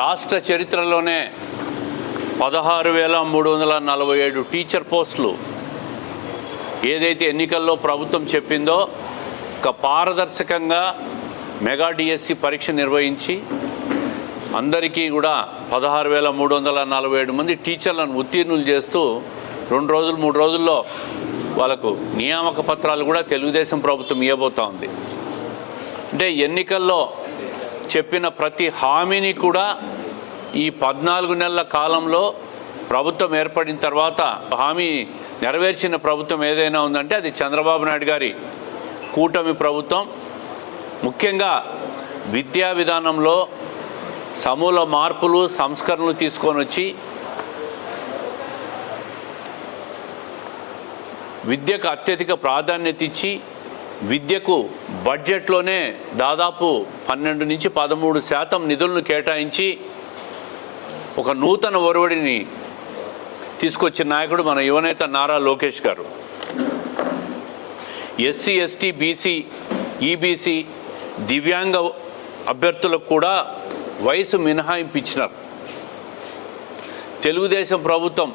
రాష్ట్ర చరిత్రలోనే 16,347 టీచర్ పోస్టులు ఏదైతే ఎన్నికల్లో ప్రభుత్వం చెప్పిందో ఒక పారదర్శకంగా మెగా డిఎస్సి పరీక్ష నిర్వహించి అందరికీ కూడా 16,347 మంది టీచర్లను ఉత్తీర్ణులు చేస్తూ 2 రోజులు 3 రోజుల్లో వాళ్ళకు నియామక పత్రాలు కూడా తెలుగుదేశం ప్రభుత్వం ఇవ్వబోతూ ఉంది. అంటే ఎన్నికల్లో చెప్పిన ప్రతి హామీని కూడా ఈ 14 నెలల కాలంలో ప్రభుత్వం ఏర్పడిన తర్వాత హామీ నెరవేర్చిన ప్రభుత్వం ఏదైనా ఉందంటే అది చంద్రబాబు నాయుడు గారి కూటమి ప్రభుత్వం. ముఖ్యంగా విద్యా విధానంలో సమూల మార్పులు సంస్కరణలు తీసుకొని వచ్చి విద్యకు అత్యధిక ప్రాధాన్యత ఇచ్చి విద్యకు బడ్జెట్లోనే దాదాపు 12 నుంచి 13% నిధులను కేటాయించి ఒక నూతన ఒరవడిని తీసుకొచ్చిన నాయకుడు మన యువనేత నారా లోకేష్ గారు. ఎస్సీ ఎస్టీ బీసీ ఈబీసీ దివ్యాంగ అభ్యర్థులకు కూడా వయసు మినహాయింపు ఇచ్చినారు. తెలుగుదేశం ప్రభుత్వం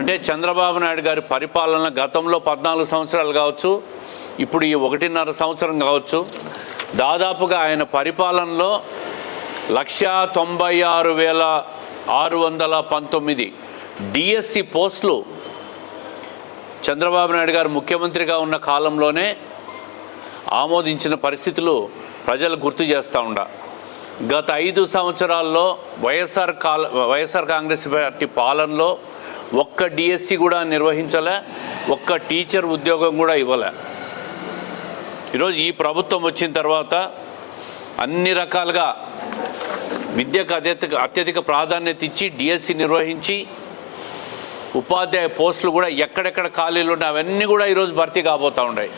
అంటే చంద్రబాబు నాయుడు గారి పరిపాలన గతంలో 14 సంవత్సరాలు కావచ్చు, ఇప్పుడు ఈ 1.5 సంవత్సరం కావచ్చు, దాదాపుగా ఆయన పరిపాలనలో 196,619 డిఎస్సి పోస్టులు చంద్రబాబు నాయుడు గారు ముఖ్యమంత్రిగా ఉన్న కాలంలోనే ఆమోదించిన పరిస్థితులు ప్రజలు గుర్తు చేస్తూ ఉండ. గత 5 సంవత్సరాల్లో వైఎస్ఆర్ కాంగ్రెస్ పార్టీ పాలనలో ఒక్క డిఎస్సి కూడా నిర్వహించలే, ఒక్క టీచర్ ఉద్యోగం కూడా ఇవ్వలే. ఈరోజు ఈ ప్రభుత్వం వచ్చిన తర్వాత అన్ని రకాలుగా విద్యకు అత్యధిక ప్రాధాన్యత ఇచ్చి డిఎస్సి నిర్వహించి ఉపాధ్యాయ పోస్టులు కూడా ఎక్కడెక్కడ ఖాళీలు ఉన్నాయి అవన్నీ కూడా ఈరోజు భర్తీ కాబోతూ ఉన్నాయి.